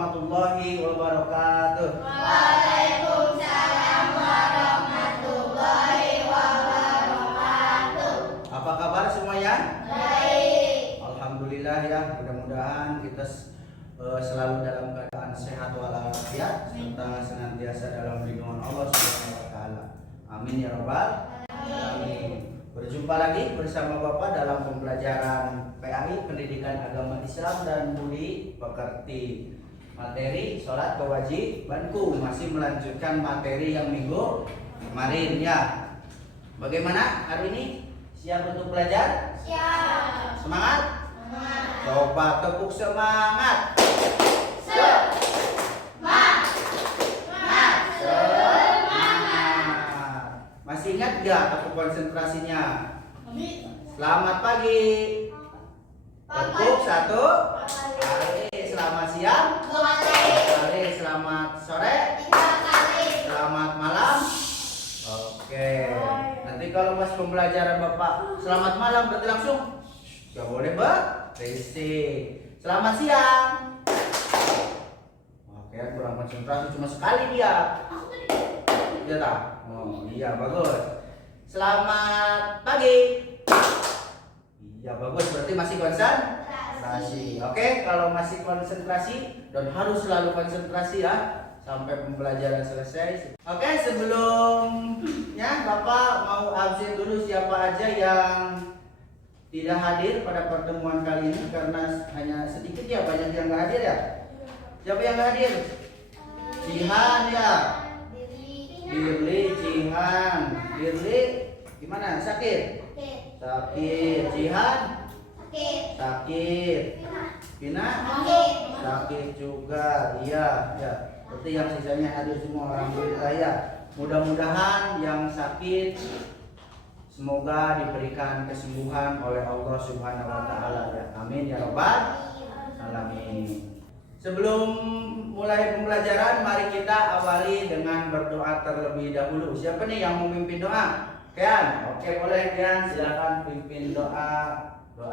warahmatullahi wabarakatuh. Waalaikumsalam warahmatullahi wabarakatuh. Apa kabar semuanya? Baik. Alhamdulillah ya, mudah-mudahan kita selalu dalam keadaan sehat walafiat serta senantiasa dalam lindungan Allah Subhanahu wa taala. Amin ya rabbal alamin. Berjumpa lagi bersama Bapak dalam pembelajaran PAI Pendidikan Agama Islam dan Budi Pekerti. Materi sholat kewajibanku, masih melanjutkan materi yang minggu kemarin ya. Bagaimana hari ini? Siap untuk belajar? Siap. Semangat? Semangat. Coba tepuk semangat. Masih ingat gak aku konsentrasinya? Selamat pagi. Tepuk satu kali. Selamat siang. Dua Kali. Selamat sore. kali. Selamat malam. Oke. Nanti kalau pas pembelajaran Bapak selamat malam berarti langsung gak boleh berisik. Selamat siang. Oke, kurang konsentrasi cuma sekali dia. Iya tak? Oh iya, bagus. Selamat pagi. Iya bagus, berarti masih konsentrasi. Oke, kalau masih konsentrasi dan harus selalu konsentrasi ya sampai pembelajaran selesai. Oke, sebelumnya Bapak mau absen dulu siapa aja yang tidak hadir pada pertemuan kali ini karena hanya sedikit ya, banyak yang nggak hadir ya. Siapa yang nggak hadir? Jihan ya. Dirli, Jihan. Dirli gimana? Sakit? Sakit. Jihan? Sakit. Pina? Sakit juga. Iya, ya. Berarti yang sisanya hadir semua, alhamdulillah ya. Mudah-mudahan yang sakit semoga diberikan kesembuhan oleh Allah Subhanahu wa taala ya. Amin ya rabbal alamin. Sebelum mulai pembelajaran, mari kita awali dengan berdoa terlebih dahulu. Siapa nih yang mau memimpin doa? Kian? Oke, boleh Kian, silakan pimpin doa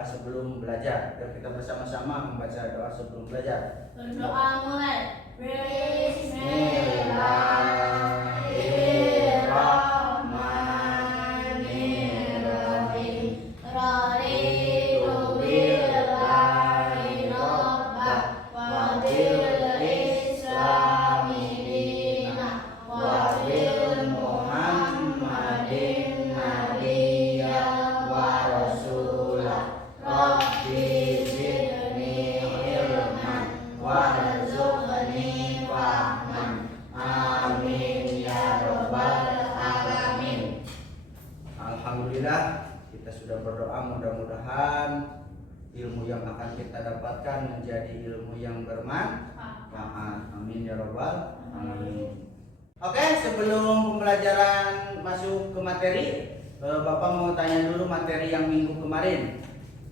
sebelum belajar. Biar kita bersama-sama membaca doa sebelum belajar. Berdoa mulai. Bismillahirrahmanirrahim. Raditu billahi robba wa bil islami dina wa bil muhammadin nabiyya wa rasulah. Rabbi zidni ilman warzuqni fahman. Amin ya rabbal alamin. Alhamdulillah, kita sudah berdoa, mudah-mudahan ilmu yang akan kita dapatkan menjadi ilmu yang bermanfaat. Amin ya rabbal alamin. Oke, sebelum pembelajaran masuk ke materi, Bapak mau tanya dulu materi yang minggu kemarin,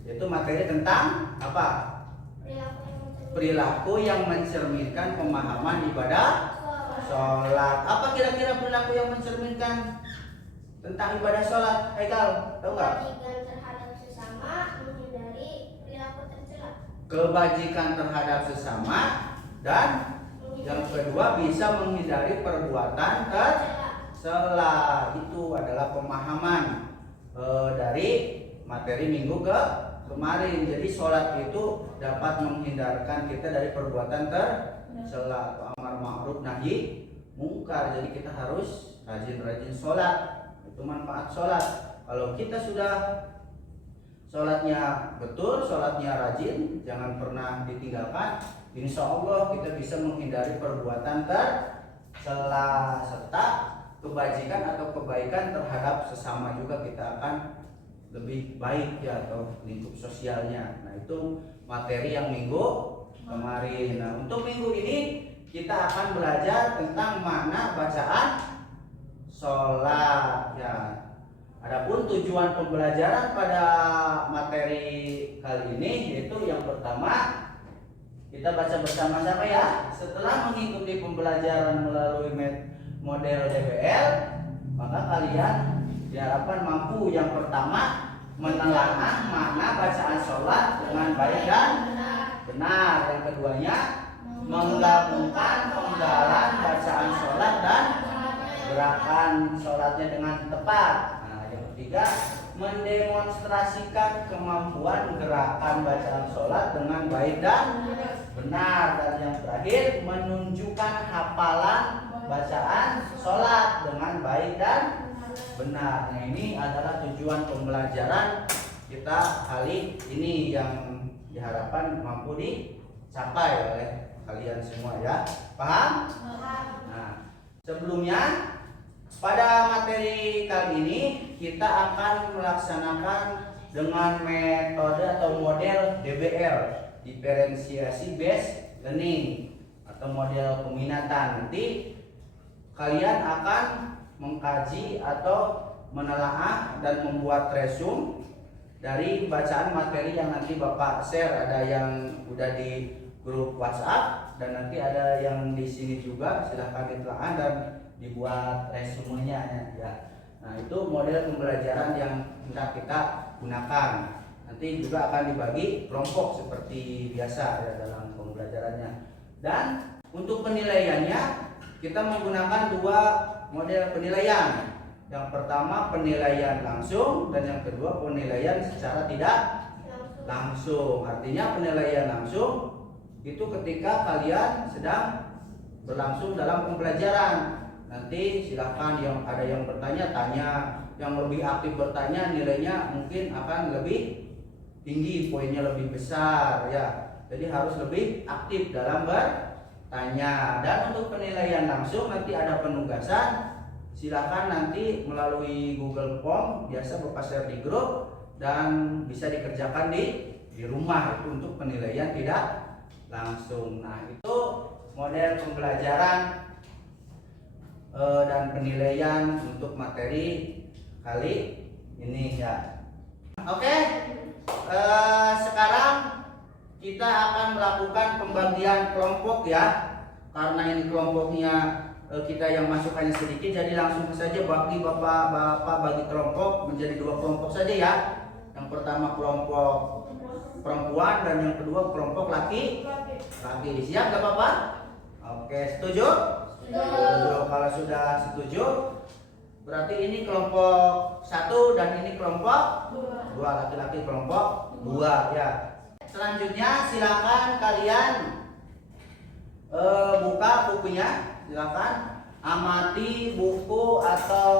yaitu materi tentang apa? Perilaku yang mencerminkan pemahaman ibadah sholat. Apa kira-kira perilaku yang mencerminkan tentang ibadah sholat? Haikal, tahu nggak? Terhadap sesama, menghindari perilaku tercela. Kebajikan terhadap sesama, dan yang kedua bisa menghindari perbuatan tercela. Itu adalah pemahaman dari materi minggu kemarin. Jadi sholat itu dapat menghindarkan kita dari perbuatan tercela atau amar ma'ruf nahi mungkar. Jadi kita harus rajin-rajin sholat. Itu manfaat sholat. Kalau kita sudah sholatnya betul, sholatnya rajin, jangan pernah ditinggalkan, insya Allah kita bisa menghindari perbuatan tercela serta kebajikan atau kebaikan terhadap sesama juga kita akan lebih baik ya, atau lingkup sosialnya. Nah itu materi yang minggu kemarin. Nah untuk minggu ini kita akan belajar tentang makna bacaan sholat ya. Adapun tujuan pembelajaran pada materi kali ini yaitu yang pertama, kita baca bersama-sama ya. Setelah mengikuti pembelajaran melalui model DBL, maka kalian diharapkan mampu yang pertama menelaah makna bacaan sholat dengan baik dan benar. Yang keduanya menggabungkan penggalan bacaan sholat dan gerakan sholatnya dengan tepat. Nah, yang ketiga, mendemonstrasikan kemampuan gerakan bacaan sholat dengan baik dan benar. Dan yang terakhir, menunjukkan hafalan bacaan sholat dengan baik dan benar. Nah, ini adalah tujuan pembelajaran kita kali ini yang diharapkan mampu dicapai oleh kalian semua, ya. Paham? Nah, sebelumnya pada materi kali ini kita akan melaksanakan dengan metode atau model DBL, diferensiasi based learning, atau model peminatan. Nanti kalian akan mengkaji atau menelaah dan membuat resume dari bacaan materi yang nanti Bapak share. Ada yang udah di grup WhatsApp dan nanti ada yang di sini juga. Silahkan ditelaah dan dibuat resumenya, ya. Nah, itu model pembelajaran yang hendak kita gunakan. Nanti juga akan dibagi kelompok seperti biasa, ya, dalam pembelajarannya. Dan untuk penilaiannya kita menggunakan dua model penilaian. Yang pertama penilaian langsung dan yang kedua penilaian secara tidak langsung. Artinya penilaian langsung itu ketika kalian sedang berlangsung dalam pembelajaran. Nanti silahkan yang ada yang bertanya tanya, yang lebih aktif bertanya nilainya mungkin akan lebih tinggi, poinnya lebih besar, ya. Jadi harus lebih aktif dalam bertanya. Dan untuk penilaian langsung nanti ada penugasan. Silahkan nanti melalui Google Form, biasa Bapak share di grup, dan bisa dikerjakan di rumah. Itu untuk penilaian tidak langsung. Nah, itu model pembelajaran dan penilaian untuk materi kali ini, ya. Oke, sekarang kita akan melakukan pembagian kelompok, ya. Karena ini kelompoknya kita yang masuk hanya sedikit, jadi langsung saja bagi bapak bagi kelompok menjadi dua kelompok saja, ya. Yang pertama kelompok perempuan dan yang kedua kelompok laki. Siap gak Bapak? Oke, setuju? Setuju. Kalau sudah setuju, berarti ini kelompok 1 dan ini kelompok 2, laki-laki kelompok 2, ya. Selanjutnya silakan kalian buka bukunya. Silakan amati buku atau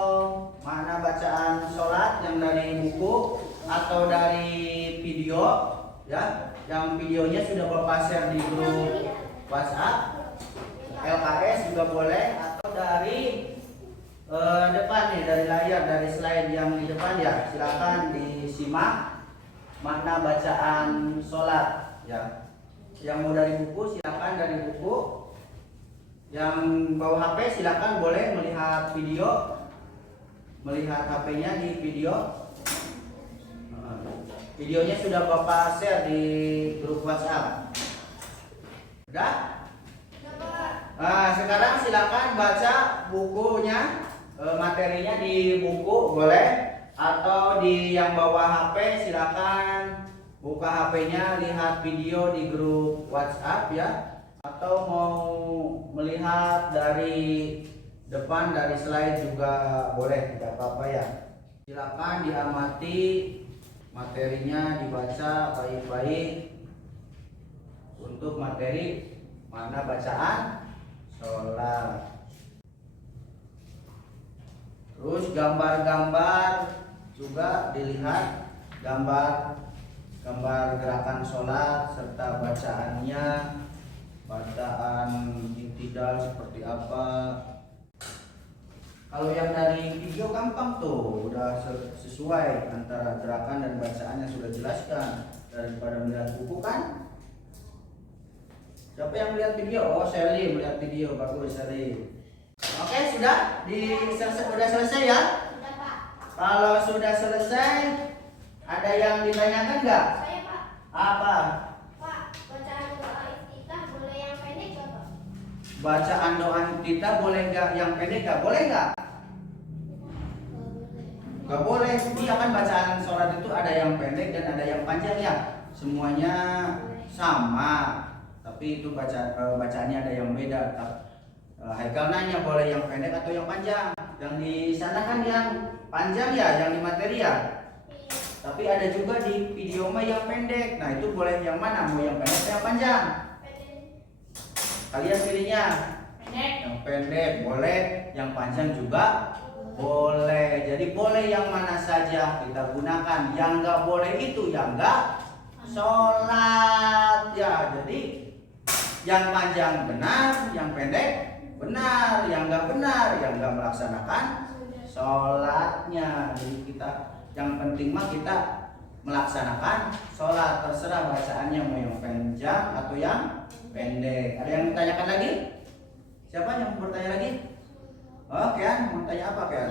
makna bacaan sholat yang dari buku atau dari video, ya. Yang videonya sudah Bapak share di grup WhatsApp, LKS juga boleh, atau dari depan nih, dari layar, dari slide yang di depan, ya. Silakan disimak makna bacaan sholat, ya. Yang mau dari buku silakan dari buku. Yang bawa HP silakan boleh melihat video, melihat HP-nya di video. Videonya sudah Bapak share di grup WhatsApp. Udah? Nah, sekarang silakan baca bukunya, materinya di buku boleh, atau di yang bawa HP silakan buka HP-nya, lihat video di grup WhatsApp, ya. Atau mau melihat dari depan, dari slide juga boleh, tidak apa-apa, ya. Silakan diamati materinya, dibaca baik-baik untuk materi mana bacaan sholat. Terus gambar-gambar juga dilihat, gambar gerakan sholat serta bacaannya, bacaan i'tidal seperti apa. Kalau yang dari video gampang tuh, udah sesuai antara gerakan dan bacaannya sudah jelaskan, daripada melihat buku, kan. Siapa yang melihat video? Oh, Shelly melihat video, bagus Shelly. Oke, sudah sudah selesai, ya. Sudah, Pak. Kalau sudah selesai, ada yang ditanyakan nggak? Saya, Pak. Apa? Pak, bacaan doa iftitah boleh yang pendek nggak, Pak? Bacaan doa kita boleh nggak yang pendek nggak? Boleh nggak? Nggak boleh. Iya kan, bacaan sholat itu ada yang pendek dan ada yang panjang, ya. Semuanya sama. tapi itu bacaannya ada yang beda. Haikal nanya boleh yang pendek atau yang panjang? Yang di sana kan yang panjang ya, yang di materi ya. Tapi ada juga di video mah yang pendek. Nah itu boleh yang mana? Mau yang pendek atau yang panjang? Kalian pilihnya? Pendek. Yang pendek boleh, yang panjang juga boleh. Jadi boleh yang mana saja kita gunakan. Yang nggak boleh itu yang nggak sholat ya. Jadi yang panjang benar, yang pendek benar, yang nggak benar, yang nggak melaksanakan sholatnya. Jadi kita yang penting mah kita melaksanakan sholat, terserah bacaannya mau yang panjang atau yang pendek. Ada yang ditanyakan lagi? Siapa yang mau bertanya lagi? Oh, Kian, mau tanya apa Kian?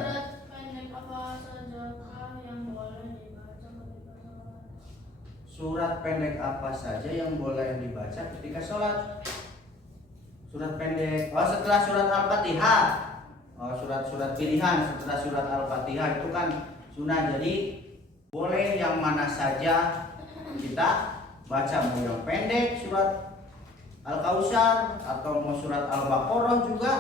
Surat pendek apa sajakah yang boleh dibaca ketika sholat? Surat pendek apa saja yang boleh dibaca ketika sholat? Surat pendek. Oh, setelah surat Al-Fatihah. Oh, surat pilihan setelah surat Al-Fatihah itu kan sunnah. Jadi boleh yang mana saja kita baca, mau yang pendek surat Al-Kausar atau mau surat Al-Baqarah juga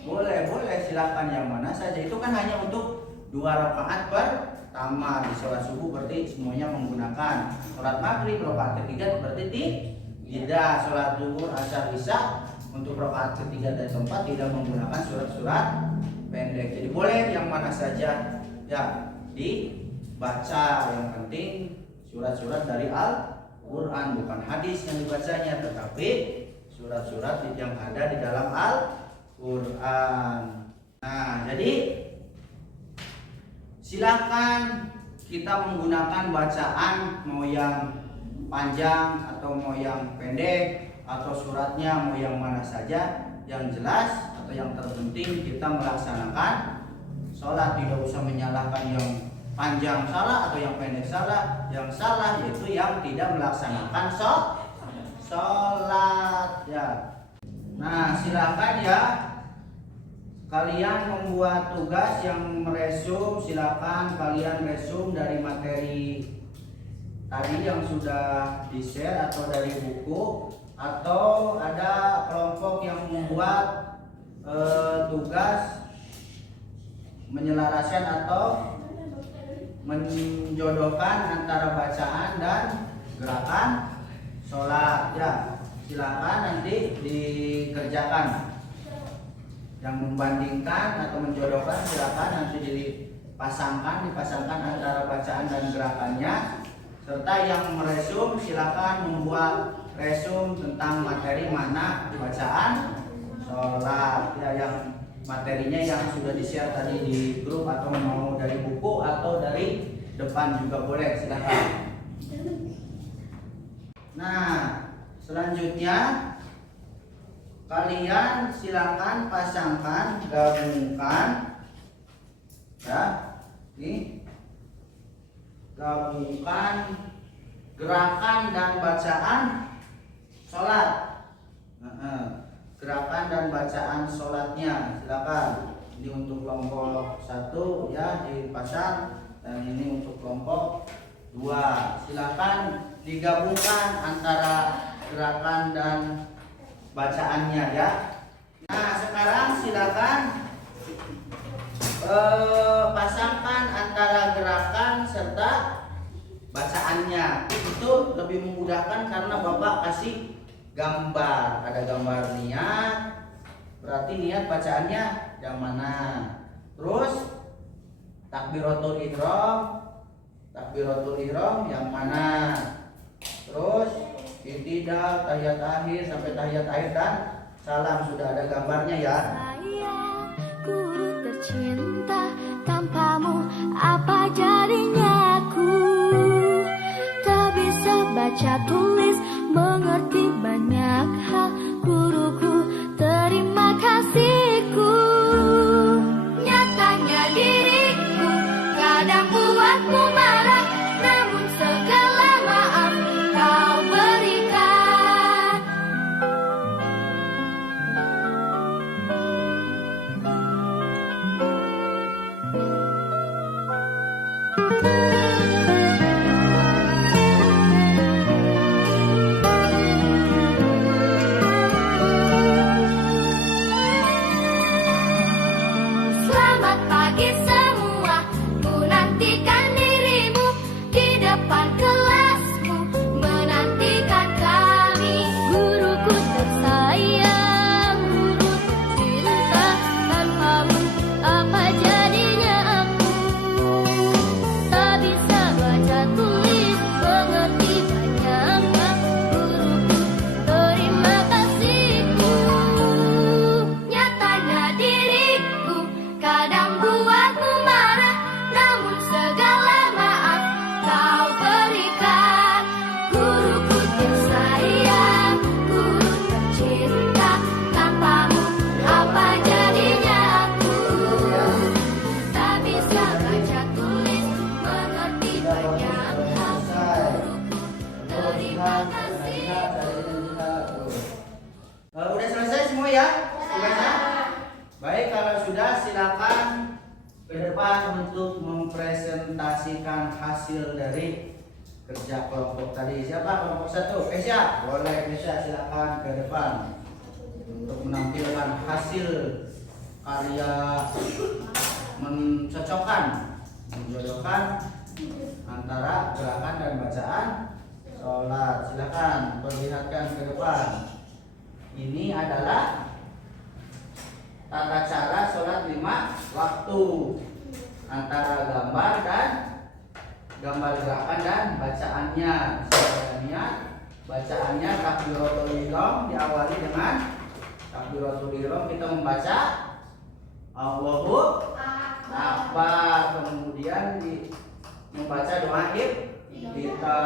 boleh silakan yang mana saja. Itu kan hanya untuk 2 rakaat pertama di sholat subuh, berarti semuanya menggunakan. Sholat maghrib rakaat ketiga berarti tidak. Sholat zuhur, asar, isya untuk rakaat ketiga dan keempat tidak menggunakan surat-surat pendek. Jadi boleh yang mana saja ya dibaca. Yang penting surat-surat dari Al-Quran, bukan hadis yang dibacanya, tetapi surat-surat yang ada di dalam Al-Quran. Nah, jadi silakan kita menggunakan bacaan mau yang panjang atau mau yang pendek, atau suratnya mau yang mana saja. Yang jelas atau yang terpenting kita melaksanakan sholat. Tidak usah menyalahkan yang panjang salah atau yang pendek salah. Yang salah yaitu yang tidak melaksanakan sholat ya. Nah silakan ya, kalian membuat tugas yang meresum. Silakan kalian resum dari materi tadi yang sudah di-share atau dari buku, atau ada kelompok yang membuat tugas menyelaraskan atau menjodohkan antara bacaan dan gerakan sholat ya. Silakan nanti dikerjakan. Yang membandingkan atau menjodohkan silakan nanti dipasangkan antara bacaan dan gerakannya. Serta yang meresum silakan membuat resum tentang materi mana bacaan sholat ya, yang materinya yang sudah di-share tadi di grup, atau mau dari buku atau dari depan juga boleh, silakan. Nah selanjutnya kalian silakan pasangkan, gabungkan ya, ini gabungkan gerakan dan bacaan sholat. Gerakan dan bacaan sholatnya silakan. Ini untuk kelompok 1 ya dipasang, dan ini untuk kelompok 2. Silakan digabungkan antara gerakan dan bacaannya ya. Nah sekarang silakan pasangkan antara gerakan serta bacaannya. Itu lebih memudahkan karena Bapak kasih gambar. Ada gambar niat, berarti niat bacaannya yang mana. Terus takbiratul ihram yang mana. Terus iktidal, tahiyat akhir sampai tahiyat akhir dan salam, sudah ada gambarnya ya. Sayang, guru tercinta, tanpamu apa jadinya aku? Tak bisa baca tulis, mengerti banyak hal. Guruku, terima kasihku. Nyatanya diriku kadang buatku marah, namun segala maaf kau berikan. menyampaikan hasil dari kerja kelompok tadi. Siapa kelompok 1? Kesya. Boleh Kesya, silakan ke depan untuk menampilkan hasil karya menjodohkan antara gerakan dan bacaan sholat. Silakan perlihatkan ke depan. Ini adalah tata cara sholat 5 waktu antara gambar gerakan dan bacaannya. Bacaannya takbiratul ihram diawali dengan takbiratul ihram, kita membaca Allahu Akbar, kemudian membaca doa kita.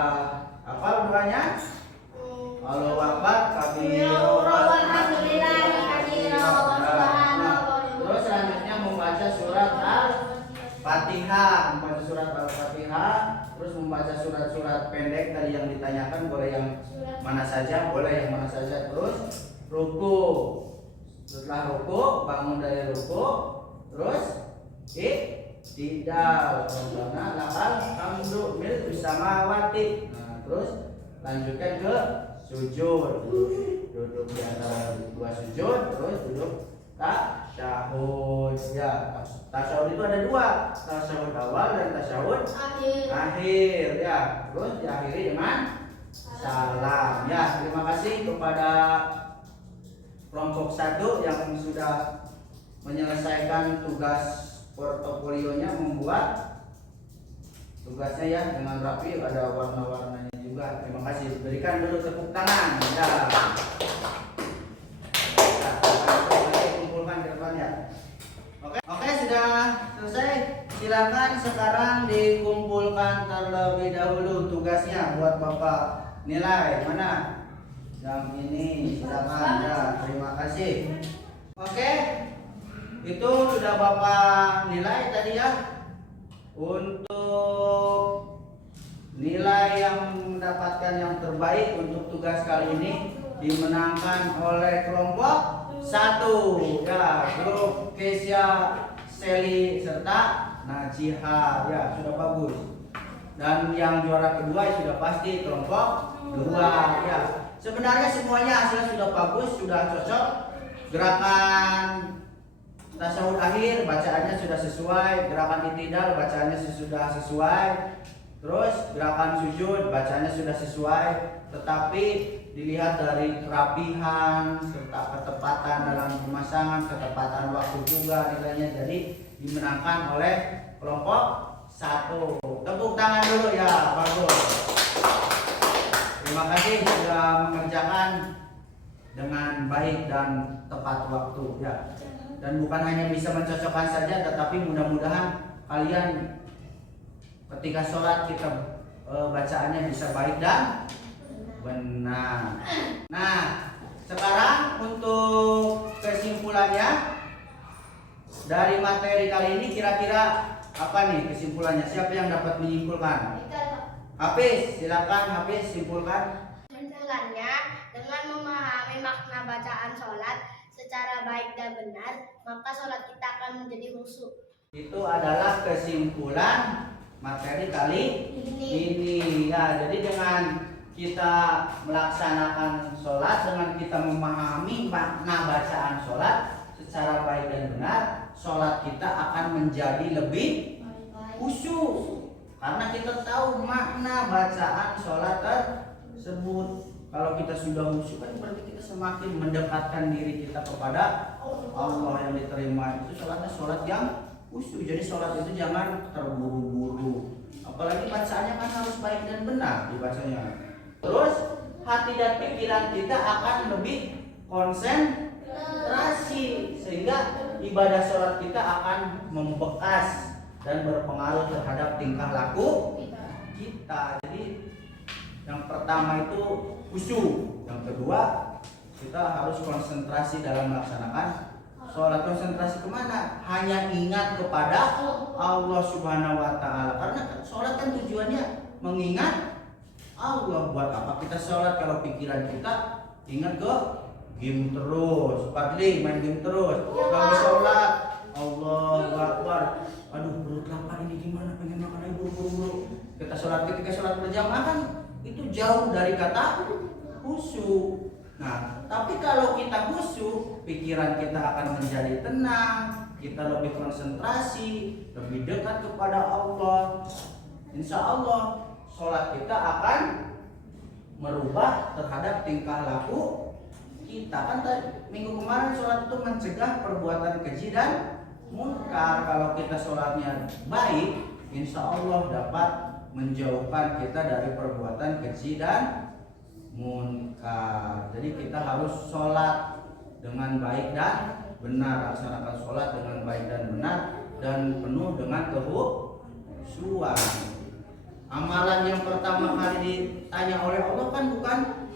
Apa doanya? Allahu Akbar Terus selanjutnya membaca surat Al-Fatihah, terus membaca surat-surat pendek tadi yang ditanyakan, boleh yang mana saja, terus ruku. Setelah ruku, bangun dari ruku, terus iktidal. Rabbana lakal hamdu mil samawati. Nah, terus lanjutkan ke sujud. Duduk di antara dua sujud, terus duduk tasyahud. Ya, tasyahud itu ada 2, tasyahud awal dan tasyahud akhir ya. Terus diakhiri dengan salam. Ya, terima kasih kepada kelompok 1 yang sudah menyelesaikan tugas portofolionya, membuat tugasnya ya dengan rapi, ada warna-warnanya juga. Terima kasih. Berikan dulu tepuk tangan. Ya. Kumpulkan ke depannya. Oke, sudah selesai. Silakan sekarang dikumpulkan terlebih dahulu tugasnya buat Bapak nilai. Mana? Yang ini silakan ya. Terima kasih. Oke. Itu sudah Bapak nilai tadi ya. Untuk nilai yang mendapatkan yang terbaik untuk tugas kali ini dimenangkan oleh kelompok 1 ya, grup Kesya, Seli serta Najiha ya, sudah bagus. Dan yang juara kedua sudah pasti kelompok 2 ya. Sebenarnya semuanya hasilnya sudah bagus, sudah cocok. Gerakan tasyahud akhir bacaannya sudah sesuai, gerakan iktidal bacaannya sudah sesuai, terus gerakan sujud bacaannya sudah sesuai, tetapi dilihat dari kerapihan serta ketepatan dalam pemasangan, ketepatan waktu juga nilainya, jadi dimenangkan oleh kelompok 1. Tepuk tangan dulu ya, bagus. Terima kasih sudah mengerjakan dengan baik dan tepat waktu ya. Dan bukan hanya bisa mencocokkan saja, tetapi mudah-mudahan kalian ketika sholat kita bacaannya bisa baik dan benar. Nah, sekarang untuk kesimpulannya dari materi kali ini, kira-kira apa nih kesimpulannya? Siapa yang dapat menyimpulkan? Hafiz, silakan Hafiz simpulkan. Kesimpulannya, dengan memahami makna bacaan sholat secara baik dan benar, maka sholat kita akan menjadi khusyuk. Itu adalah kesimpulan materi kali ini ya. Jadi dengan kita melaksanakan sholat, dengan kita memahami makna bacaan sholat secara baik dan benar, sholat kita akan menjadi lebih khusyuk. Karena kita tahu makna bacaan sholat tersebut. Kalau kita sudah khusyuk kan berarti kita semakin mendekatkan diri kita kepada Allah yang diterima. Itu sholatnya sholat yang khusyuk. Jadi sholat itu jangan terburu-buru. Apalagi bacaannya kan harus baik dan benar dibacanya. Terus hati dan pikiran kita akan lebih konsentrasi, sehingga ibadah sholat kita akan membekas dan berpengaruh terhadap tingkah laku kita. Jadi yang pertama itu khusyuk, yang kedua kita harus konsentrasi dalam melaksanakan sholat. Konsentrasi kemana? Hanya ingat kepada Allah Subhanahu Wa Taala. Karena sholat kan tujuannya mengingat Allah. Buat apa kita sholat kalau pikiran kita ingat ke game terus, Padli main game terus, kalau sholat Allahu Akbar. Aduh, perut lapar ini gimana, pengen makan aja buru-buru. Kita ketika sholat berjamaah kan itu jauh dari kata khusyuk. Nah, tapi kalau kita khusyuk, pikiran kita akan menjadi tenang, kita lebih konsentrasi, lebih dekat kepada Allah. Insya Allah sholat kita akan merubah terhadap tingkah laku kita. Kan minggu kemarin sholat itu mencegah perbuatan keji dan munkar. Kalau kita sholatnya baik, insya Allah dapat menjauhkan kita dari perbuatan keji dan munkar. Jadi kita harus sholat dengan baik dan benar, laksanakan sholat dengan baik dan benar dan penuh dengan kehusyuan. Amalan yang pertama kali ditanya oleh Allah kan bukan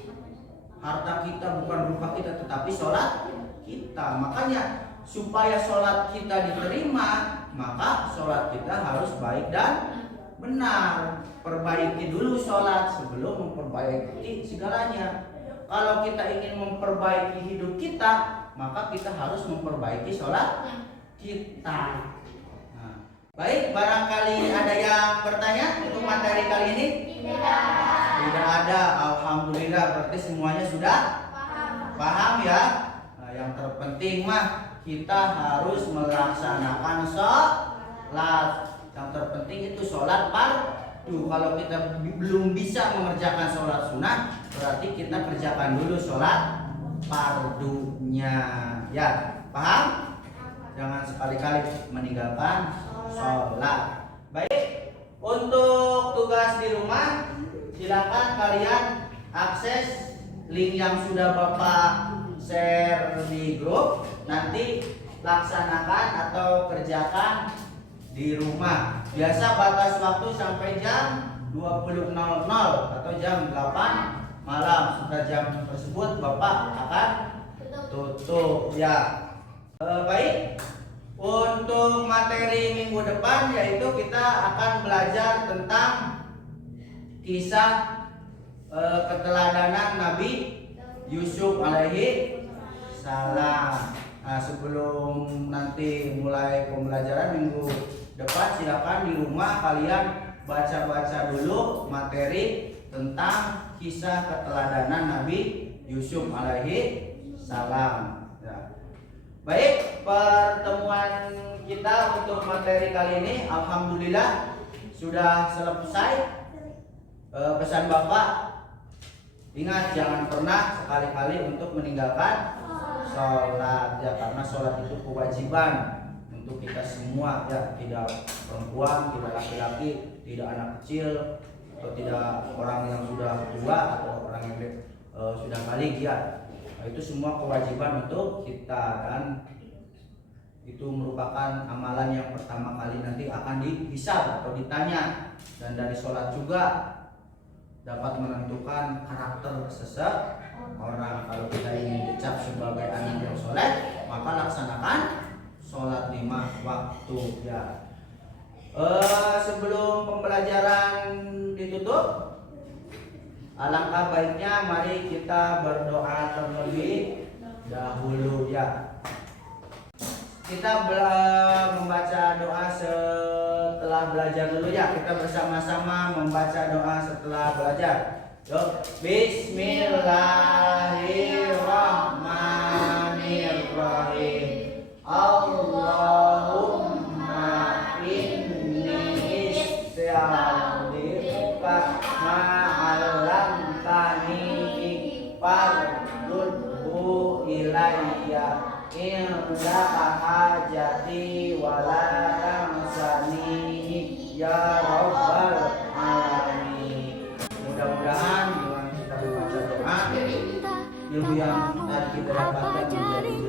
harta kita, bukan rupa kita, tetapi sholat kita. Makanya supaya sholat kita diterima, maka sholat kita harus baik dan benar. Perbaiki dulu sholat sebelum memperbaiki segalanya. Kalau kita ingin memperbaiki hidup kita, maka kita harus memperbaiki sholat kita. Nah, baik, barangkali ada yang bertanya untuk materi kali ini? Tidak ada. Alhamdulillah, berarti semuanya sudah paham ya. Nah, yang terpenting mah kita harus melaksanakan sholat. Yang terpenting itu sholat fardu. Kalau kita belum bisa mengerjakan sholat sunnah, berarti kita kerjakan dulu sholat fardunya. Ya, paham? Jangan sekali-kali meninggalkan sholat. Baik, untuk tugas di rumah, silakan kalian akses link yang sudah Bapak share di grup. Nanti laksanakan atau kerjakan di rumah. Biasa batas waktu sampai jam 20.00 atau jam 8 malam. Setelah jam tersebut Bapak akan tutup ya. Baik, untuk materi minggu depan yaitu kita akan belajar tentang kisah keteladanan Nabi Yusuf alaihi salam. Nah, sebelum nanti mulai pembelajaran minggu depan, silakan di rumah kalian baca-baca dulu materi tentang kisah keteladanan Nabi Yusuf alaihi salam. Ya. Baik, pertemuan kita untuk materi kali ini alhamdulillah sudah selesai. Pesan Bapak, ingat jangan pernah sekali-kali untuk meninggalkan sholat ya, karena sholat itu kewajiban untuk kita semua ya, tidak perempuan, tidak laki-laki, tidak anak kecil, atau tidak orang yang sudah tua atau orang yang sudah balik ya. Nah, itu semua kewajiban untuk kita dan itu merupakan amalan yang pertama kali nanti akan dihisab atau ditanya, dan dari sholat juga dapat menentukan karakter seseorang. Kalau kita ingin dicap sebagai anak yang soleh, maka laksanakan sholat 5 waktu ya. Sebelum pembelajaran ditutup, alangkah baiknya mari kita berdoa terlebih dahulu ya. Kita membaca doa setelah belajar dulu ya. Kita bersama-sama membaca doa setelah belajar. Yuk, Bismillahirrahmanirrahim. Allahumma inni istighfiruka ma'alamtani fardudhu ilayya inda hajati wala tansani ya rabbal alamin. Mudah-mudahan dengan kita membaca doa ilmu yang tadi kita dapatkan menjadi